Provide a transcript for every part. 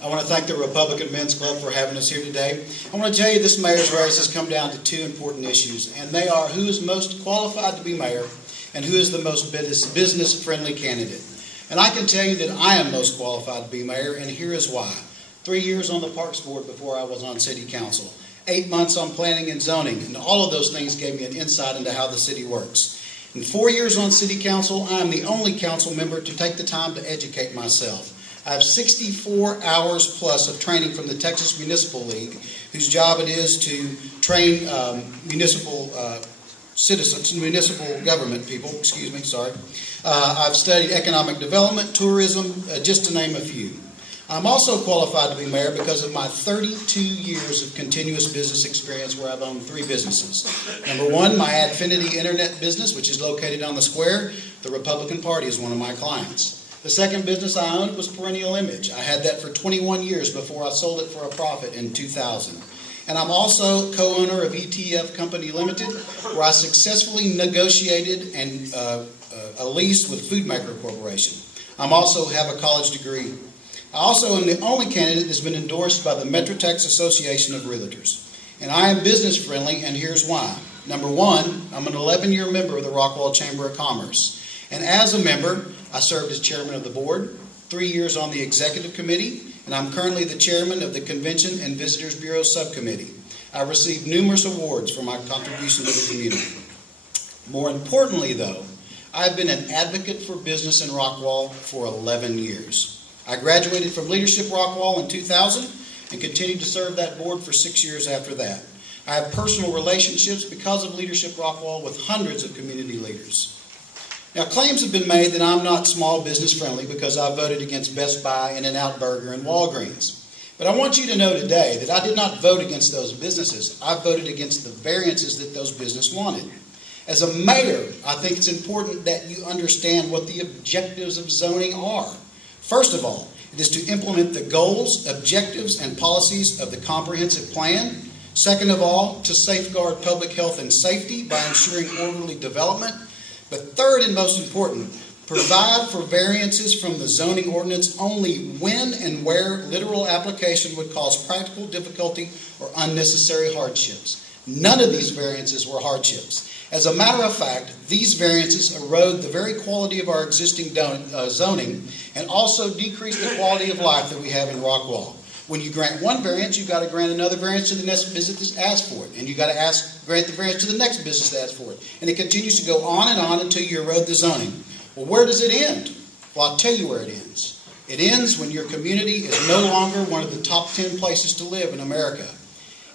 I want to thank the Republican Men's Club for having us here today. I want to tell you this mayor's race has come down to two important issues, and they are who is most qualified to be mayor and who is the most business-friendly candidate. And I can tell you that I am most qualified to be mayor, and here is why. 3 years on the Parks Board before I was on City Council, 8 months on planning and zoning, and all of those things gave me an insight into how the city works. In 4 years on City Council, I am the only council member to take the time to educate myself. I have 64 hours plus of training from the Texas Municipal League, whose job it is to train municipal citizens, municipal government people, I've studied economic development, tourism, just to name a few. I'm also qualified to be mayor because of my 32 years of continuous business experience where I've owned 3 businesses. Number one, my Adfinity internet business, which is located on the square. The Republican Party is one of my clients. The second business I owned was Perennial Image. I had that for 21 years before I sold it for a profit in 2000. And I'm also co-owner of ETF Company Limited, where I successfully negotiated a lease with Foodmaker Corporation. I also have a college degree. I also am the only candidate that's been endorsed by the Metrotex Association of Realtors. And I am business friendly, and here's why. Number one, I'm an 11-year member of the Rockwall Chamber of Commerce. And as a member, I served as chairman of the board, 3 years on the executive committee, and I'm currently the chairman of the Convention and Visitors Bureau Subcommittee. I received numerous awards for my contribution to the community. More importantly, though, I've been an advocate for business in Rockwall for 11 years. I graduated from Leadership Rockwall in 2000 and continued to serve that board for 6 years after that. I have personal relationships because of Leadership Rockwall with hundreds of community leaders. Now, claims have been made that I'm not small business friendly because I voted against Best Buy, In-N-Out Burger, and Walgreens. But I want you to know today that I did not vote against those businesses. I voted against the variances that those businesses wanted. As a mayor, I think it's important that you understand what the objectives of zoning are. First of all, it is to implement the goals, objectives, and policies of the comprehensive plan. Second of all, to safeguard public health and safety by ensuring orderly development. But third and most important, provide for variances from the zoning ordinance only when and where literal application would cause practical difficulty or unnecessary hardships. None of these variances were hardships. As a matter of fact, these variances erode the very quality of our existing zoning and also decrease the quality of life that we have in Rockwall. When you grant one variance, you've got to grant another variance to the next business that asks for it. And you've got to grant the variance to the next business that asks for it. And it continues to go on and on until you erode the zoning. Well, where does it end? Well, I'll tell you where it ends. It ends when your community is no longer one of the top 10 places to live in America.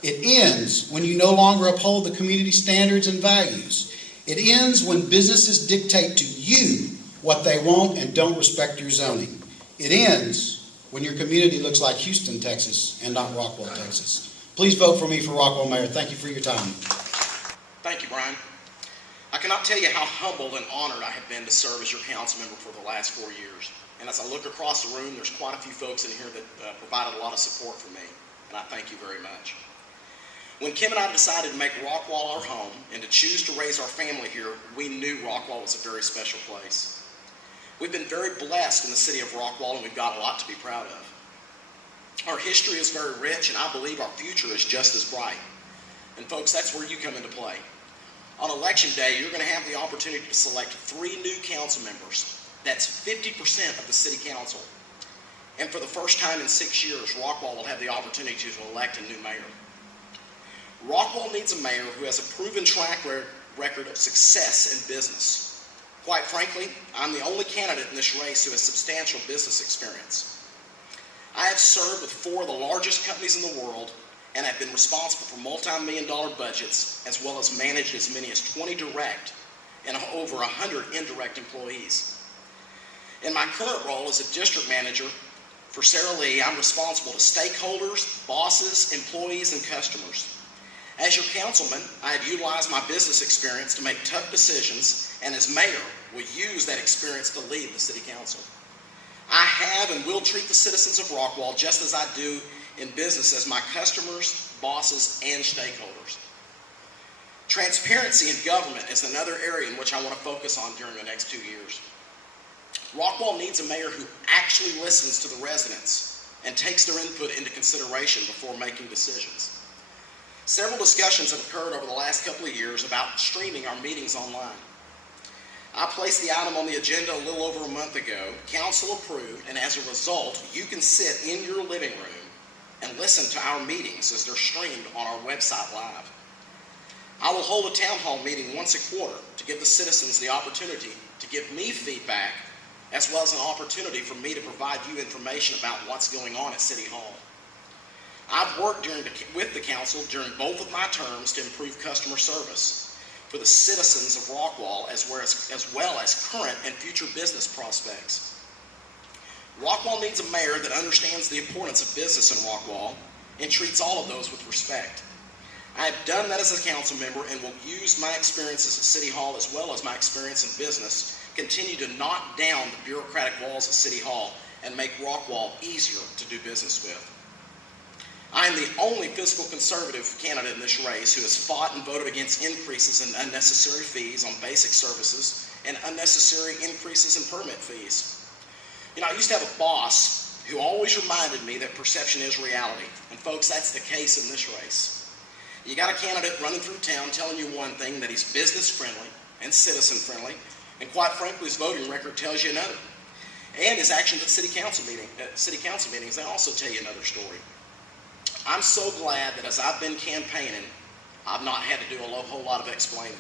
It ends when you no longer uphold the community standards and values. It ends when businesses dictate to you what they want and don't respect your zoning. It ends when your community looks like Houston, Texas, and not Rockwall, Texas. Please vote for me for Rockwall Mayor. Thank you for your time. Thank you, Brian. I cannot tell you how humbled and honored I have been to serve as your council member for the last 4 years. And as I look across the room, there's quite a few folks in here that provided a lot of support for me, and I thank you very much. When Kim and I decided to make Rockwall our home and to choose to raise our family here, we knew Rockwall was a very special place. We've been very blessed in the city of Rockwall, and we've got a lot to be proud of. Our history is very rich, and I believe our future is just as bright. And folks, that's where you come into play. On election day, you're going to have the opportunity to select 3 new council members. That's 50% of the city council. And for the first time in 6 years, Rockwall will have the opportunity to elect a new mayor. Rockwall needs a mayor who has a proven track record of success in business. Quite frankly, I'm the only candidate in this race who has substantial business experience. I have served with 4 of the largest companies in the world and have been responsible for multi-million-dollar budgets, as well as managed as many as 20 direct and over 100 indirect employees. In my current role as a district manager for Sara Lee, I'm responsible to stakeholders, bosses, employees, and customers. As your councilman, I have utilized my business experience to make tough decisions, and as mayor, will use that experience to lead the city council. I have and will treat the citizens of Rockwall just as I do in business as my customers, bosses, and stakeholders. Transparency in government is another area in which I want to focus on during the next 2 years. Rockwall needs a mayor who actually listens to the residents and takes their input into consideration before making decisions. Several discussions have occurred over the last couple of years about streaming our meetings online. I placed the item on the agenda a little over a month ago. Council approved, and as a result, you can sit in your living room and listen to our meetings as they're streamed on our website live. I will hold a town hall meeting once a quarter to give the citizens the opportunity to give me feedback, as well as an opportunity for me to provide you information about what's going on at City Hall. I've worked with the council during both of my terms to improve customer service for the citizens of Rockwall, as well as current and future business prospects. Rockwall needs a mayor that understands the importance of business in Rockwall and treats all of those with respect. I have done that as a council member and will use my experiences at City Hall, as well as my experience in business, continue to knock down the bureaucratic walls at City Hall and make Rockwall easier to do business with. I am the only fiscal conservative candidate in this race who has fought and voted against increases in unnecessary fees on basic services and unnecessary increases in permit fees. You know, I used to have a boss who always reminded me that perception is reality. And folks, that's the case in this race. You got a candidate running through town telling you one thing, that he's business friendly and citizen friendly, and quite frankly, his voting record tells you another. And his actions at city council meetings, they also tell you another story. I'm so glad that as I've been campaigning, I've not had to do a whole lot of explaining.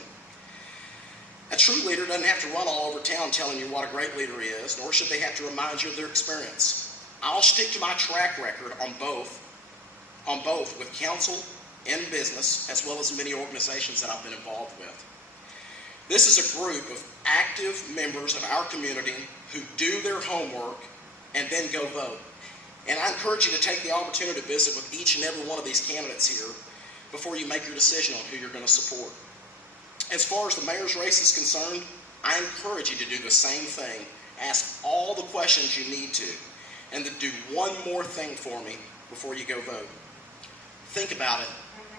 A true leader doesn't have to run all over town telling you what a great leader he is, nor should they have to remind you of their experience. I'll stick to my track record on both with council and business, as well as many organizations that I've been involved with. This is a group of active members of our community who do their homework and then go vote. And I encourage you to take the opportunity to visit with each and every one of these candidates here before you make your decision on who you're going to support. As far as the mayor's race is concerned, I encourage you to do the same thing. Ask all the questions you need to, and to do one more thing for me before you go vote. Think about it,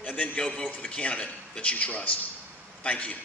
and then go vote for the candidate that you trust. Thank you.